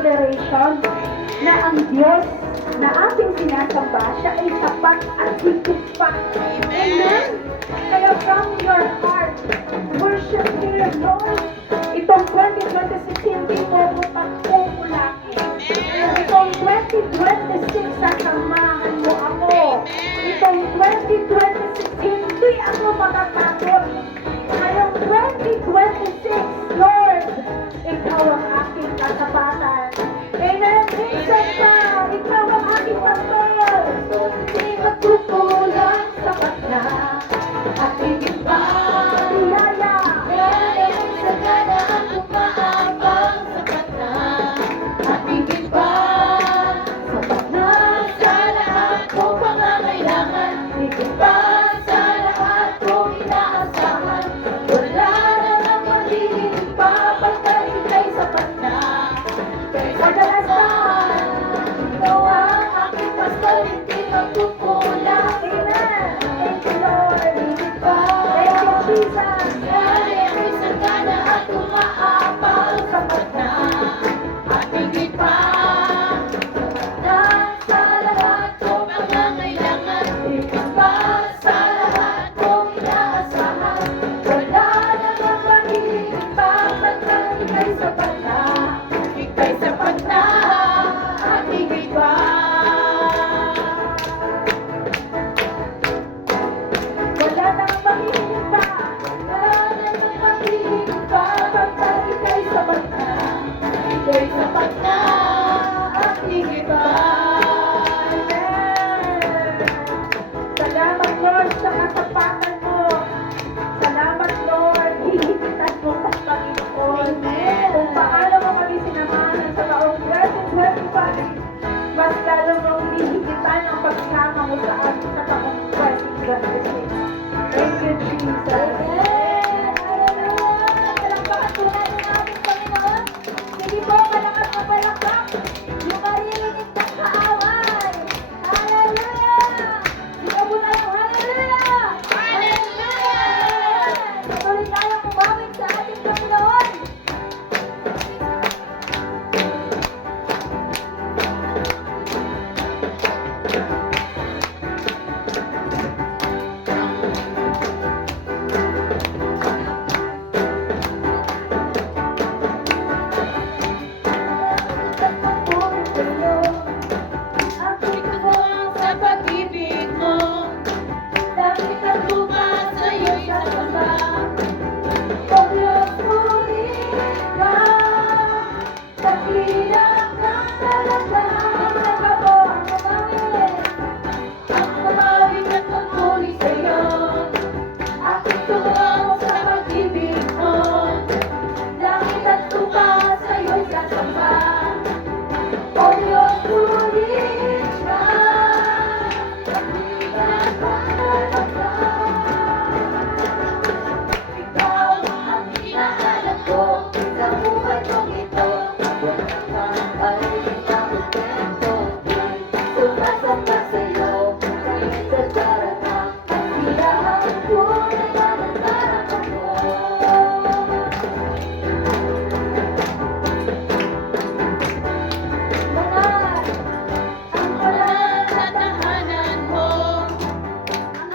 declaration na ang Diyos na ating sinasamba, siya ay tapat at higit pa. Amen? Kaya from your heart, worship Him, Lord. Itong 2026, hindi mo ko pagkukulangin. Itong 2026, sasamahan mo ako. Itong 2026, hindi ako matatakot. Ngayong 2026, Lord, ikaw ang aking kasapatan. Amen. Minsan pa, ikaw ang aking pastor. Hindi magkukulang sapat na at higit pa. Biyaya. Kaya ang sagana ang umaabang sapat na at higit pa. Sapat na sa lahat kong pangangailangan, higit pa sa lahat kong inaasahan. Wala namang magiging pa, pagkat ika'y sapat na. Madalas pa. Ikaw ang aking pastor, hindi magkukulang. Amen. Thank you, Lord. Higit pa. Thank you, Jesus. Kaya ang sagana at umaabang sapat na at higit pa. Sapat na sa lahat kong pangangailangan, higit pa sa lahat kong inaasahan. Wala namang magiging pa, pagkat ika'y sapat na. Ika'y sapat na at higit pa. Wala nang magiging pa. Wala namang magiging pa, pagkat ika'y sapat na. Ika'y sapat na at higit pa. Amen. Salamat, Lord, sa kasapatan mo. Salamat, Lord. Hihigitan mo pa, Panginoon. Amen. Kung paano mo kami sinamahan sa taong 2025, mas lalo mong hihigitan ang pagsama mo sa amin sa taong 2026. Thank you, Jesus. Amen! Hallelujah! Palakpakan po natin ang ating Panginoon. Sige po, malakas na palakpak. Yung maririnig ng kaaway. Hallelujah! Sige po tayo, hallelujah! Hallelujah! Patuloy tayong umawit sa ating Panginoon. Sa pag-ibig mo, langit at lupa sa'yo'y sasamba. O Diyos, purihin ka, dakila ng talaga. Ako ang mamawin, ang mamawin at pagpuli sa'yo. Aking tuwang sa pag-ibig mo, langit at lupa sa'yo'y sasamba. O Diyos, purihin ka, dakila ng talaga. Ikaw ang hinahanap ko sa buhay kong ito. Walang maaaring makontento. Sumasamba sa'yo, kahit sa darang kasiyahan ko na nanadarama mo. Lahat ang walang tatahanan mo,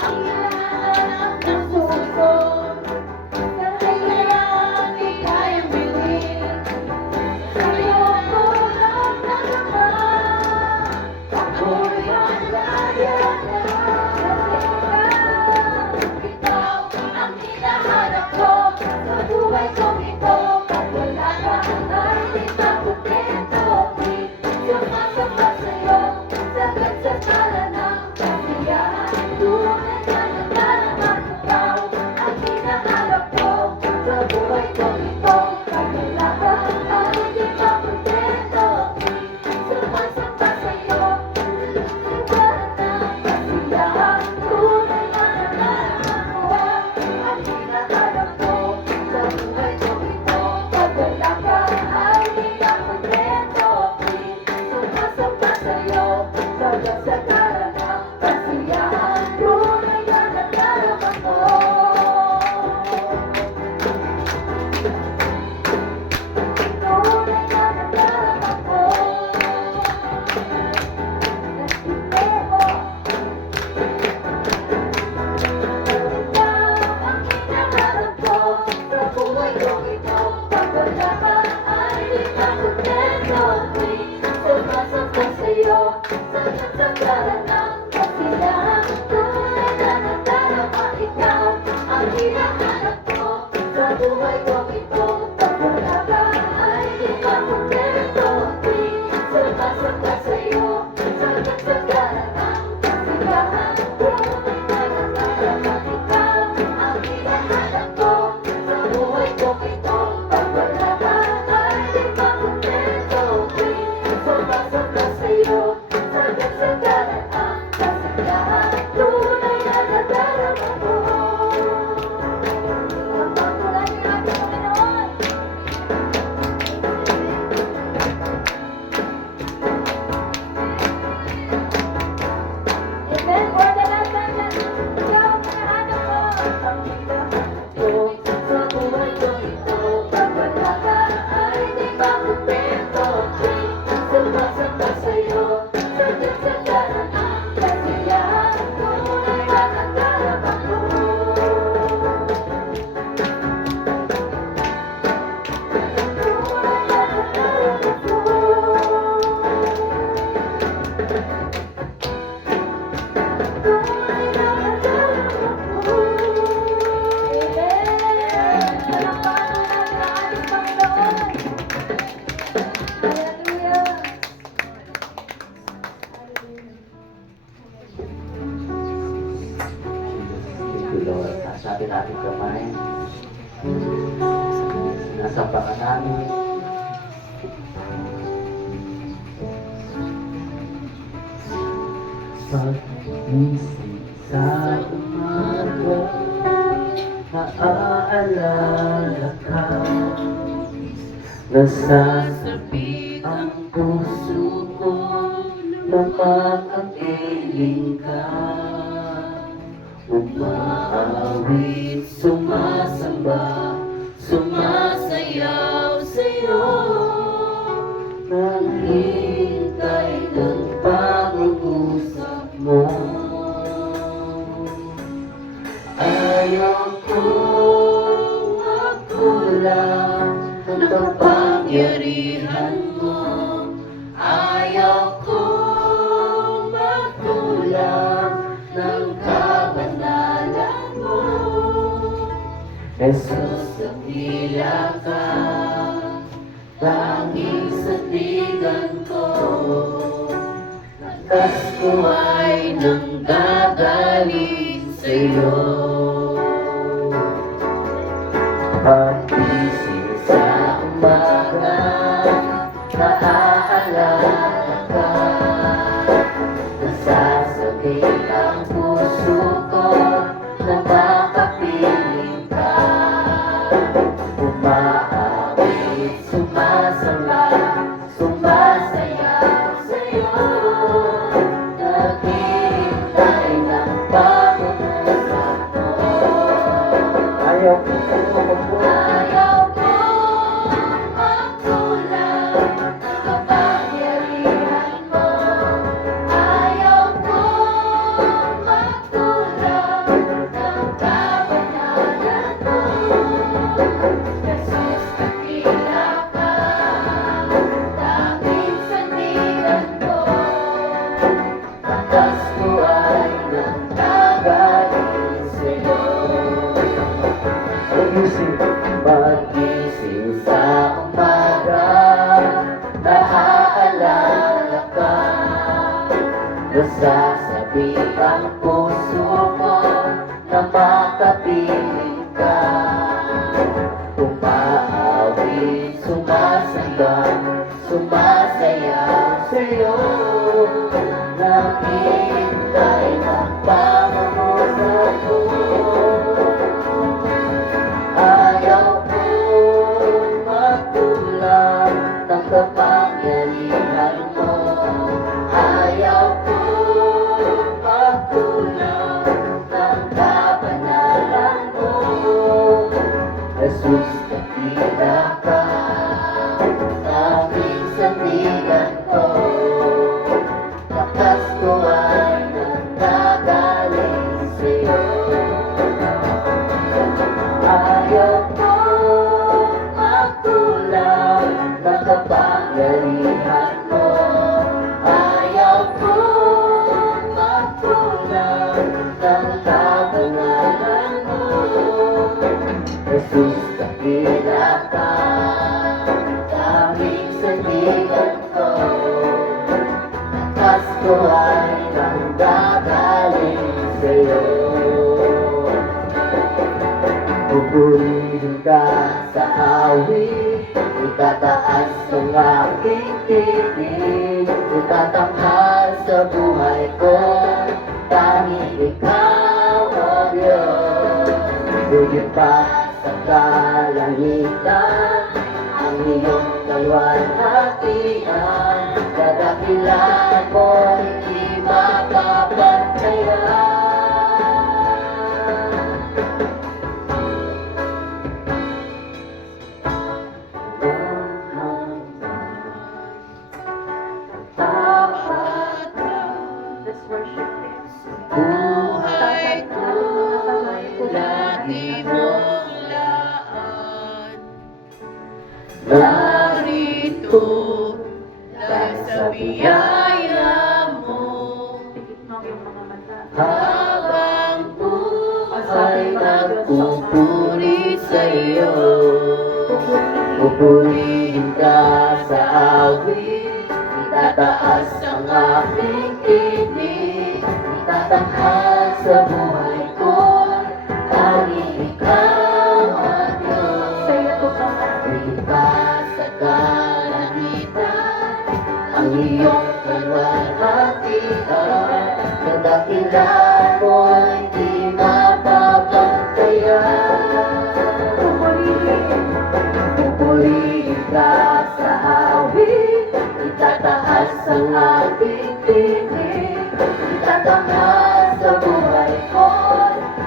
ang hinahanap ng puso. Kaya di kayang bilhin, sa'yo ko lang naman. Ako'y hangaya na. Ikaw ang hinahanap ko sa buhay kong ito. Pag wala ka, ay di makontento. Sumasamba sa'yo, sagad sa tala ng kasiyahan. Tunay na nadarama ikaw ang hinahanap ko sa buhay kong ito. Pag wala ka, ay di makontento. Sumasamba sa'yo, sagad sa tala ng kasiyahan. Tunay na nadarama ang hinahanap ko sa buhay kong ito. Pag wala ka, ay di makontento. Sumasamba sa'yo, sagad sa tala ng kasiyahan. Tunay na nadarama ko. buhay kong ito. Pag wala ka ay di ka kontento. Di sumasamba sa'yo, sagat-sagaran ang kasigahan. Tunay na nagkaraman ikaw, ang hinahanap ko sa buhay kong ito. Pag wala ka ay di ka kontento. Di sumasamba sa'yo, sagat-sagaran ang kasigahan. Tunay na nagkaraman ko. Pagpatuloy niyo ang ating Panginoon. Amen. For the last time na ikaw ang hinahanap ko. Ang hinahanap ko sa buhay ko ito. Pag wala ka ay di ka kontento. Di sumasamba sa'yo, sagat-sagaran ang kasiyahan. Tunay na nagkaraman ko. Thank you, Lord. Sa atin natin kamay. Nasa baka namin. Pag-isip sa umaga, naaalala ka. Nasasabi ang puso ko na makapiling ka. Umaawit, sumasamba, sumasayaw sa'yo. Naghihintay ng pag-uusap mo. Ayaw kong magkulang ng kapangyarihan mo. Ayaw kong magkulang ng kabanalan mo. Jesus, dakila ka, tanging sandigan ko. Lakas ko ay nanggagaling sa'yo. Pag-isip sa umaga, naaalala ka. Nasasabi ang puso ko na makapiling ka. Umaawit, sumasamba, sumasayaw sa'yo. Naghihintay ng pag-uusap mo. Ayaw ko Ayaw kong magkulang ng kapangyarihan mo. Ayaw kong magkulang ng kabanalan mo. Jesus, dakila ka, tanging sandigan ko. Lakas ko ay nanggagaling sa'yo. Pag-isip sa umaga, naaalala ka. Nasasabi ang puso ko na makapiling ka. Umaawit, sumasamba, sumasayaw sa'yo. Naghihintay ng pangungusap mo. Ayaw kong magkulang ng kapangyarihan mo. Ayaw kong magkulang ng kabanalan mo. Jesus, dakila ka, tanging sandigan ko. Lakas ko ay nanggagaling sa'yo. Ayaw kong magkulang ng kapangyarihan mo. Ayaw kong magkulang ng kabanalan mo. Jesus, dakila ka, tanging sandigan ko. Lakas ko ay nanggagaling sa'yo. Pupurihin ka sa awit, itataas ang aking tinig, itatanghal sa buhay ko, tanging ikaw, O Diyos. Higit pa sa kalangitan, ang iyong kalwalhatian, kadakilaan mo hindi mapapantayan. Let's worship Him. Buhay ko, Lagi mong laan, narito dahil sa biyaya mo, Tigit mo ang iyong mga mata. habang buhay nagpupuri sa'yo. Pupurihin ka sa awit, itataas ang aking tinig, itatanghal sa buhay ko, tanging ikaw, O Diyos. Sa'yo to ka. Riba sa kalangitan, ang iyong kalwalhatian, kadakilaan mo hindi mapapantayan. Pupurihin ka sa awit, itataas ang aking tinig, itatanghal sa buhay ko,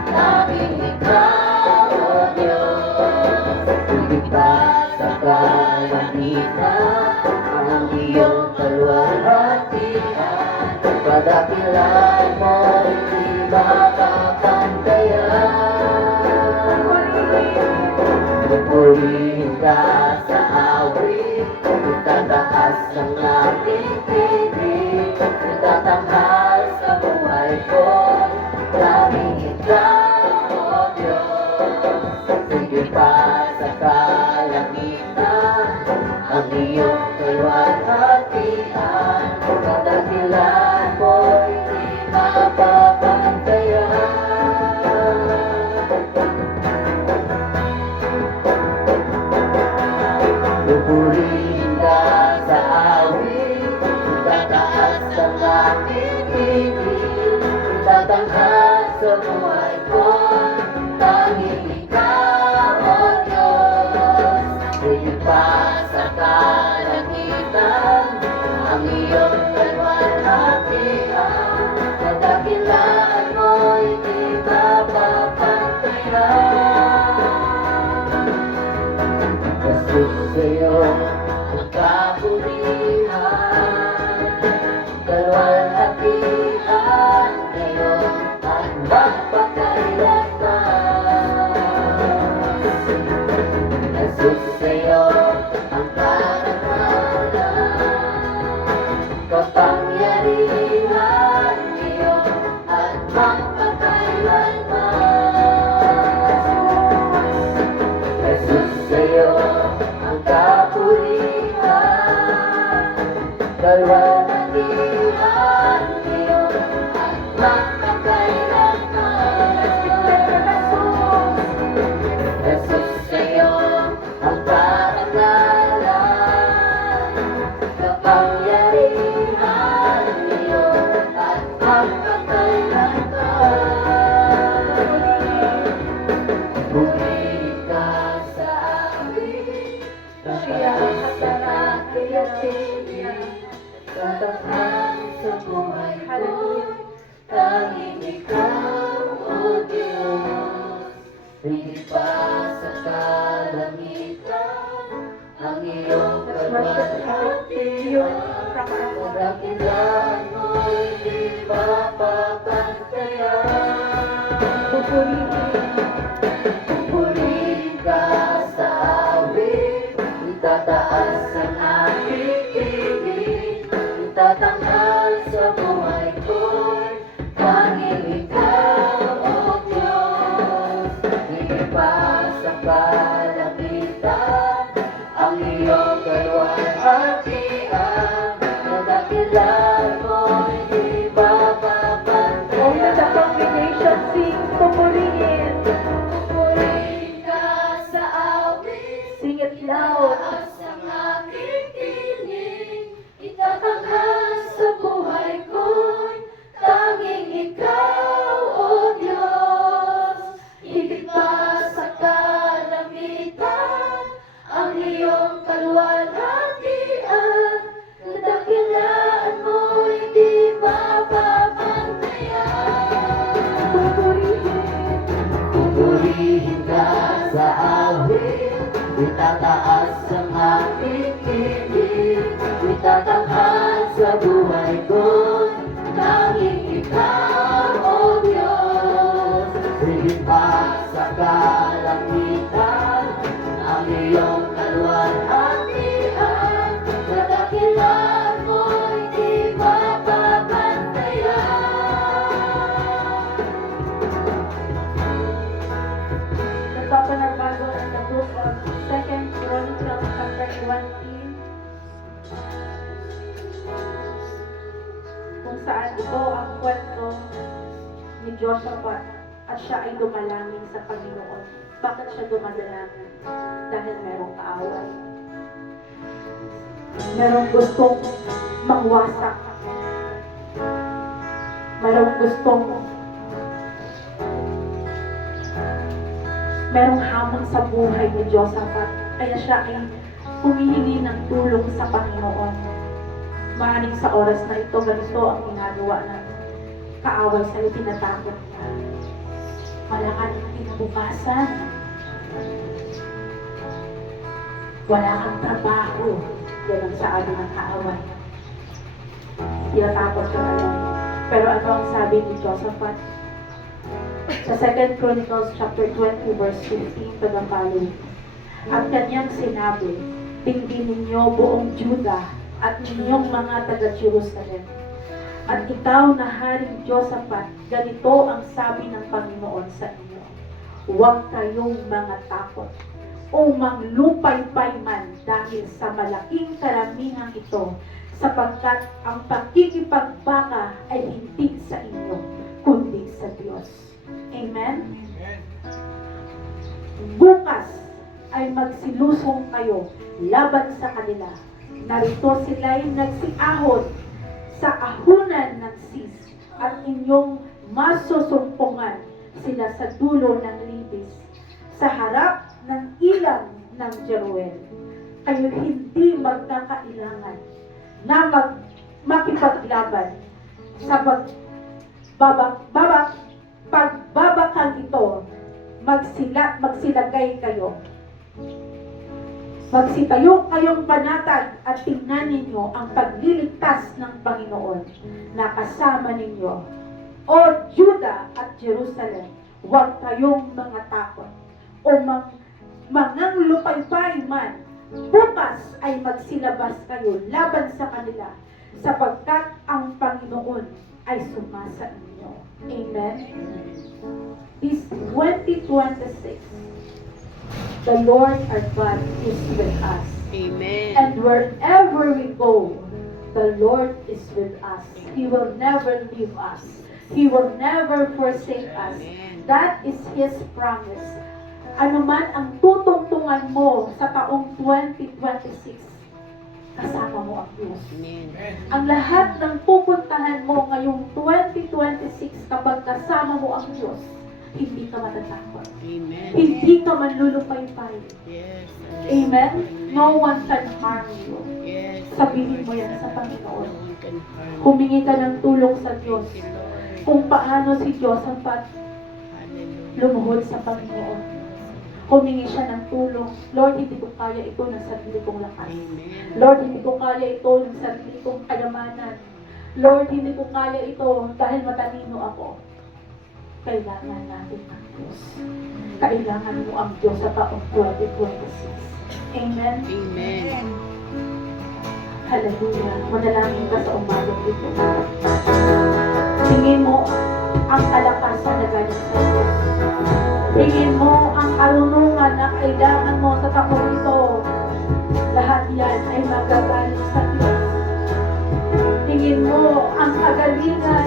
tanging ikaw, O Diyos. Higit pa sa kalangitan, ang iyong kalwalhatian, kadakilaan mo hindi mapapantayan. Pupurihin ka sa awit, itataas ang aking tinig, itatanghal sa buhay ko, tanging ikaw, O Diyos. Sige pa sa kalangitan, ang iyong kalwalhatian, kadakilaan mo hindi mapapantayan. Pupurihin ka sa awit, itataas ang aking tinig, itatanghal sa buhay ko, tanging ikaw, O Diyos. Higit pa sa kalangitan, ang iyong kalwalhatian, kadakilaan mo hindi mapapantayan. Jesus sa'yo ang kapurihan, kalwalhatian ngayon at magpakailanman. Jesus sa'yo ang karangalan, kapangyarihan ngayon at magpakailanman. Jesus sa'yo ang kapurihan, kalwalhatian ngayon at magpakailanman. Jesus sa'yo ang karangalan, kapangyarihan ngayon at magpakailanman. Purihin ka sa awit, tataas sa aking tinig, tatanghal sa buhay ko, tanging ikaw, O Diyos. Higit pa sa kalangitan, ang iyong kalwalhatian, kadakilaan mo hindi mapapantayan. Pupurihin ka sa awit, itataas ang aking tinig, itatanghal sa buhay ko, tanging ikaw, O Diyos. Higit pa sa kalangitan, Itataas ang aking piling, itatanghal sa buhay ko'y tanging ikaw, O Diyos. Higit pa sa kalangitan, ang iyong kaluwalhatian, kadakilaan mo'y di mapapantayan. Pupurihin ka sa awit, itataas ang aking piling, itatanghal sa buhay ko, tanging ikaw, O Diyos. Higit pa sa kalangitan, ang iyong kaluwalhatian, kadakilaan mo'y di mapapantayan. Nagpapanagbago in the book of 2 Chronicles chapter 20, kung saan ito ang kwento ni Joshaphat at siya ay dumalangin sa Panginoon. Bakit siya dumadalangin? Dahil merong kaaway. Merong gustong mangwasak. Merong hamon sa buhay ni Joshaphat. Kaya siya ay humihingi ng tulong sa Panginoon. Maaaring sa oras na ito, ganito ang ginagawa ng kaaway sa iyo, tinatakot niya. Wala ka ng kinabukasan. Wala kang trabaho. Yan ang sabi ng kaaway. Tinatakot ka ngayon. Pero ano ang sabi ni Joshaphat? Sa 2 Chronicles chapter 20 verse 15 to the following. At kanyang sinabi, tingnan ninyo buong Juda at ninyong mga taga-Jerusalem. At ikaw na Haring Joshaphat, ganito ang sabi ng Panginoon sa inyo. Huwag kayong mga takot o manglupaypay man dahil sa malaking karamihang ito, sapagkat ang pagkikipagbaka ay hindi sa inyo, kundi sa Diyos. Amen? Bukas ay magsilusong kayo laban sa kanila. Narito sila'y nagsiahon sa ahunan ng Sis at inyong masusumpungan sila sa dulo ng Libis sa harap ng ilang ng Jeruel. Kayo hindi magkakailangan na makipaglaban sa pagbabakang ito. Magsilagay kayo. Magsitayo kayong panatag at tingnan ninyo ang pagliligtas ng Panginoon na kasama ninyo. O Juda at Jerusalem, huwag kayong mga takot o manganglupaypay man. Bukas ay magsilabas kayo laban sa kanila, sapagkat ang Panginoon ay sumasa inyo. Amen? This 2026, the Lord our God is with us. Amen. And wherever we go, the Lord is with us. He will never leave us. He will never forsake us. Amen. That is His promise. Ano man ang tutungtungan mo sa taong 2026, kasama mo ang Diyos. Amen. Ang lahat ng pupuntahan mo ngayong 2026, kapag kasama mo ang Diyos, hindi ka matatakot. Amen. Hindi ka manlulupaypay. Yes. Amen? No one can harm you. Yes. Sabihin mo yan sa Panginoon. No one can harm. Humingi ka ng tulong sa Diyos. Thank you, Lord. Kung paano si Joshaphat Hallelujah. lumuhod sa Panginoon. Humingi siya ng tulong. Lord, hindi ko kaya ito ng sarili kong lakas. Amen. Lord, hindi ko kaya ito ng sarili kong kayamanan. Lord, hindi ko kaya ito dahil matalino ako. Kailangan natin ang Diyos. Kailangan mo ang Diyos sa taong 2026. Amen? Amen. Hallelujah. Manalangin ka sa umagang ito. Tingin mo ang kalakasan na galing sa Diyos. Tingin mo ang karunungan na kailangan mo sa taong ito. Lahat yan ay magagaling sa Diyos. Tingin mo ang kagalingan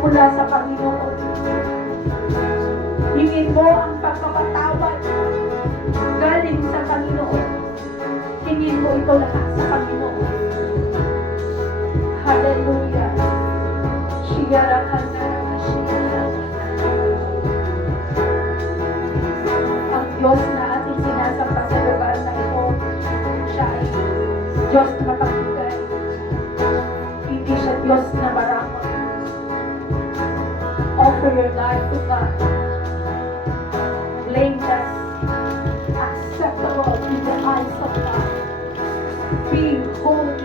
mula sa Panginoon. Tingin mo ang pagpapatawad galing sa Panginoon. Hingin mo ito lahat sa Panginoon. Hallelujah. Ang Diyos na ating sinasamba sa lugar na ito, siya ay Diyos na mapagpigay. Hindi siya Diyos na maramot. Offer your life to God. Blameless, acceptable in the eyes of God. Be holy.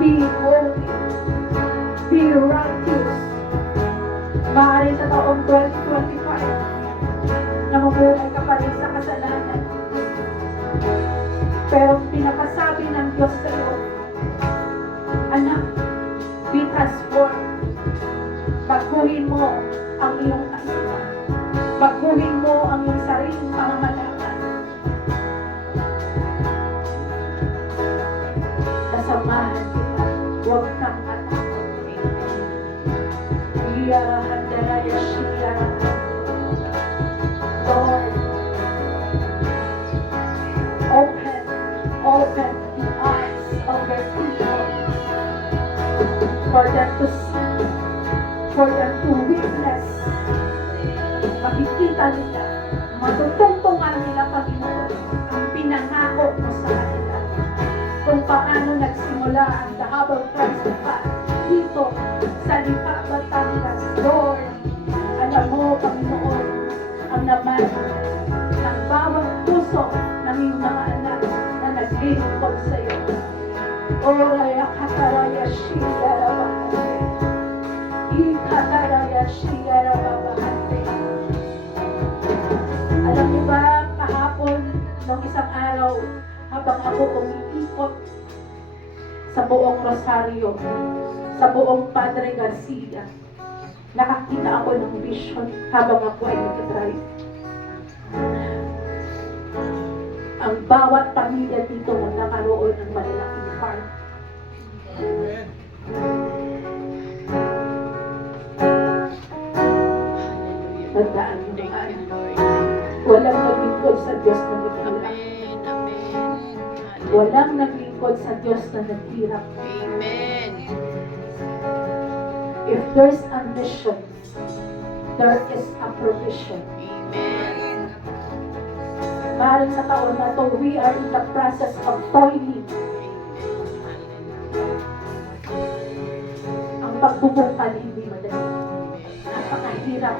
Be holy. Be righteous. Maaari sa taong 2025 na mabuhay ka pa rin sa kasalanan. Pero pinakasabi ng Diyos sa iyo, anak, be transformed. Baguhin mo ang iyong kaisipan. Baguhin mo ang iyong sariling pamamalakad. Kasamahan kita. Huwag kang matakot. Lord, open the eyes of your people for them to see, for them to witness. Makikita nila, matutungtungan nila, Panginoon, ang pinangako mo sa kanila. Kung paano nagsimula ang The Hub of Christ dito sa Lipa, Batangas. Lord, alam mo, Panginoon, ang naman ng bawat puso ng iyong mga anak na naglilingkod sa iyo. Oraya kataraya shiyara bahante. Ikataraya shiyara bahante. Alam niyo ba, kahapon, nung isang araw, habang ako umiikot sa buong Rosario, sa buong Padre Garcia, nakakita ako ng vision habang ako ay nag-drive. Ang bawat pamilya dito magkakaroon ng malalaking farm. Tandaan mo Thank naman, you, Lord. walang naglingkod sa Diyos na nagtira. Amen. Amen. Walang naglingkod sa Diyos na naghirap. Amen. If there's ambition, there is a provision. Amen. Maaaring sa taon na to, we are in the process of toiling. Ang pagbubukal hindi madali. Napakahirap.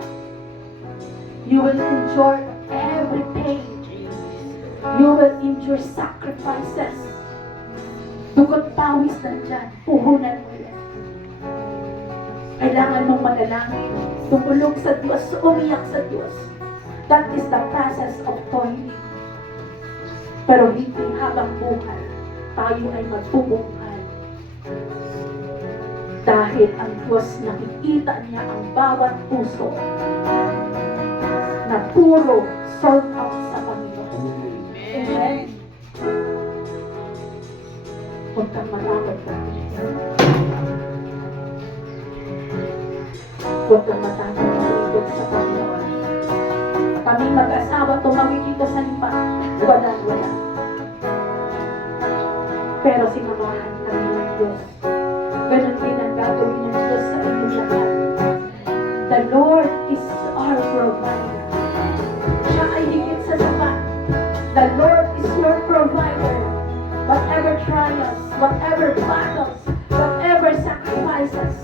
You will endure every pain. You will endure sacrifices. Dugot pawis nandyan. Puhunan mo yan. Kailangan mong manalangin. Tumulong sa Diyos. Umiyak sa Diyos. That is the process of toiling. Pero hindi habang buhay, tayo ay magbubungkal. Dahil ang Diyos nakikita niya ang bawat puso na puro sold out sa Panginoon. Amen. Huwag kang matakot. Huwag kang matakot malikod sa Panginoon. Kami mag-asawa tumawid dito sa lipa. Wala. Pero sinamahan kami ng Diyos. Ganun din ang gagawin ng Diyos sa inyong lahat. The Lord is our provider. Siya ay higit sa sapat. The Lord is your provider. Whatever trials, whatever battles, whatever sacrifices.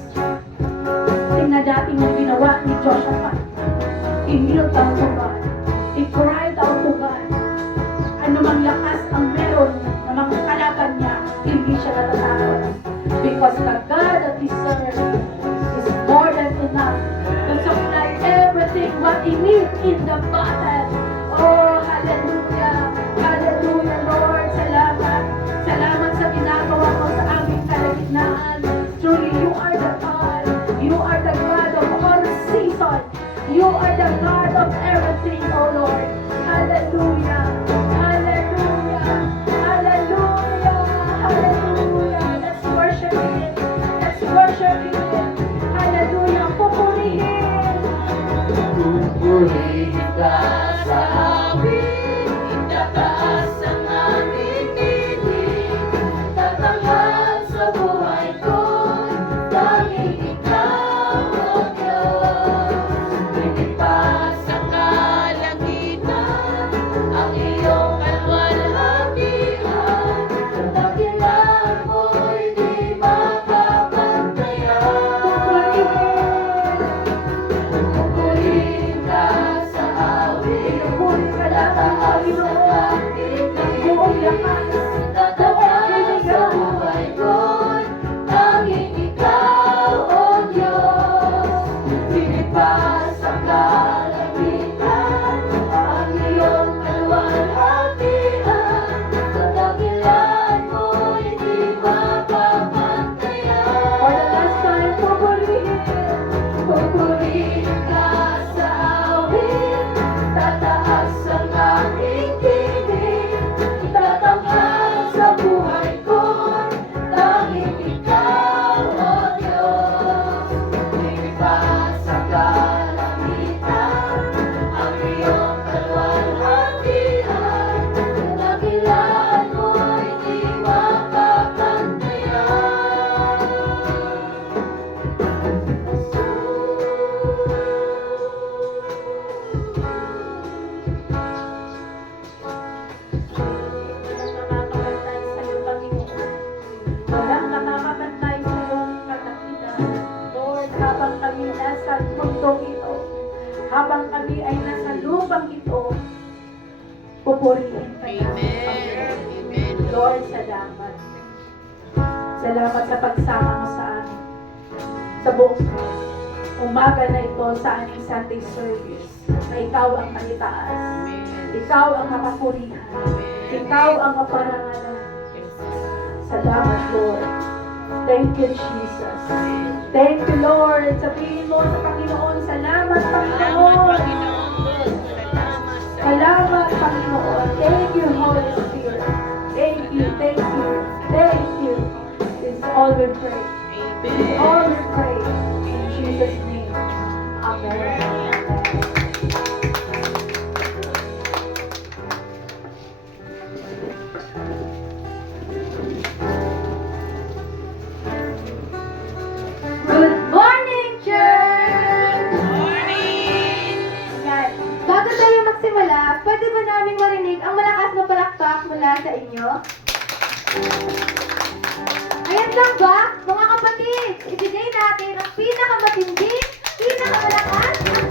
Tingnan natin yung ginawa ni Joshua. He kneeled down to God. He cried out to God. Ano mang lakas ang meron ng mga kalaban niya, hindi siya natatakot. Because the God that he serves is more than enough to supply everything what he needs in the battle. Oh, hallelujah! Hallelujah, Lord! Salamat! Salamat sa ginagawa mo sa aming kalagitnaan. Truly, you are the God. You are the God of all seasons. You are the God of everything, oh Lord. Hallelujah! Hallelujah! Hallelujah! Hallelujah! Let's worship Him! Let's worship Him! Hallelujah! Pupurihin! Pupurihin Lumilipas ang aking piling, tatanghal sa buhay ko, tanging ikaw, O Diyos. Lumilipas sa kalangitan ang iyong kalwalhatian. Sa dakilan mo'y di mapapantayan. Pupurihin ka sa awit, kalataas ng aking piling, tatanghal sa buhay ko'y tanging ikaw, O Diyos. Lumilipas ang kalangitan ang iyong kalwalhatian. Sa dakilan mo'y di mapapantayan. For the last time, pupurihin. Pupurihin ka sa awit, tataas ang aking tinig, tatanghal sa buhay ko'y tanging ikaw, O Diyos. Lumilipas ang kalangitan ang iyong kalwalhatian. Sa dakilan mo'y di Walang nakakabantay sa iyong katakitan. Lord, habang kami nasa mundong ito, habang kami ay nasa lupang ito, pupurihin ka namin. Amen. Amen. Lord, salamat. Salamat sa pagsama mo sa amin. Sa buong umaga na ito sa aming Sunday service, na ikaw ang kalitaas. Amen. Ikaw ang makapurihan. Ikaw ang maparangalan. Salamat, Lord. Thank you, Jesus. Thank you, Lord. Sabihin mo sa Panginoon, salamat, Salamat, Panginoon. Panginoon. Salamat sa Salamat, Panginoon. Thank you, Holy Spirit. Thank you, thank you, thank you. It's all we pray. It's all we pray. In Jesus' name. Amen. Good morning, church! morning. Yan. Bago tayo magsimula, pwede ba namin marinig ang malakas na palakpak mula sa inyo? Ayan lang ba, mga kapatid? Ibigay natin ang pinakamatindi, pinakamalakas, at